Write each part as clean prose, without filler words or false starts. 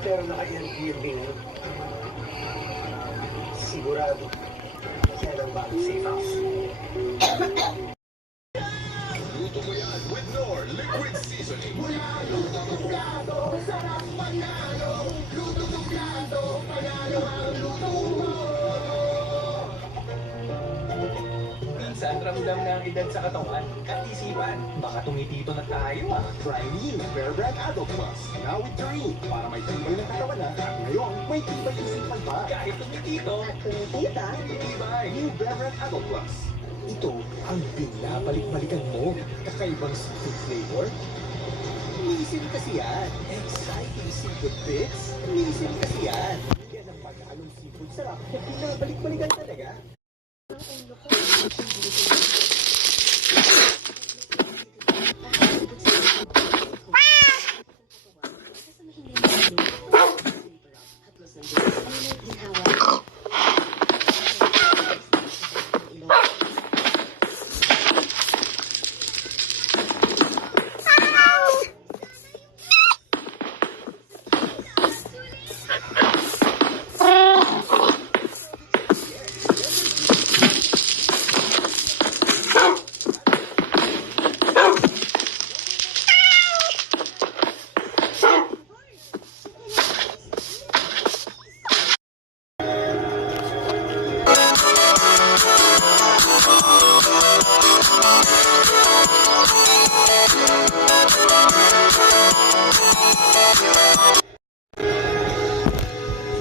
Pero nakayan building, sigurado, yan ang bagong safe house. Luto mo yan with Knorr Liquid Seasoning. Mula luto tuklado, sarap panalo. Luto tuklado, panalo ang luto mo. Minsan, ramdam na ang edad sa katawan at isipan. Baka tumitito na tayo ah. Try new Bear Brand Adult Plus. Now with 3. Para may tibay na katawan na. At ngayon, may tibay isipan pa. Kahit tumitito, Tumitita, tibay. New Bear Brand Adult Plus. Ito ang binabalik-balikan mo. Kakaibang seafood flavor. Misin kasi yan. Exciting seafood bits. Misin kasi yan. Yan ang pagkakalong seafood sarap na binabalik-balikan talaga.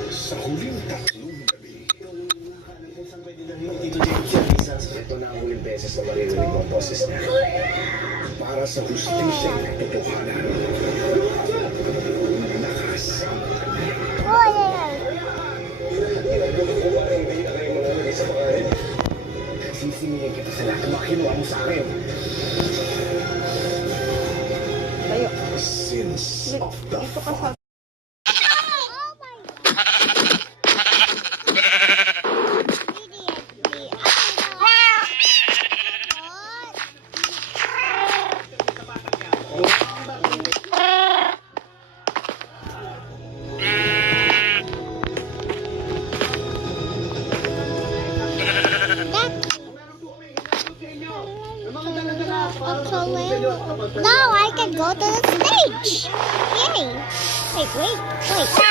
Sa huling tatlong gabi, Dito James yan, Lisa. Ito na ang huling beses na maririnig mo ang boses niya. para sa hustisyang katotohanan. Lakas. Sisingin kita sa lahat ng mga kinuha mo sa akin. Sins of the Father. No, I can go to the stage. Yay. Wait.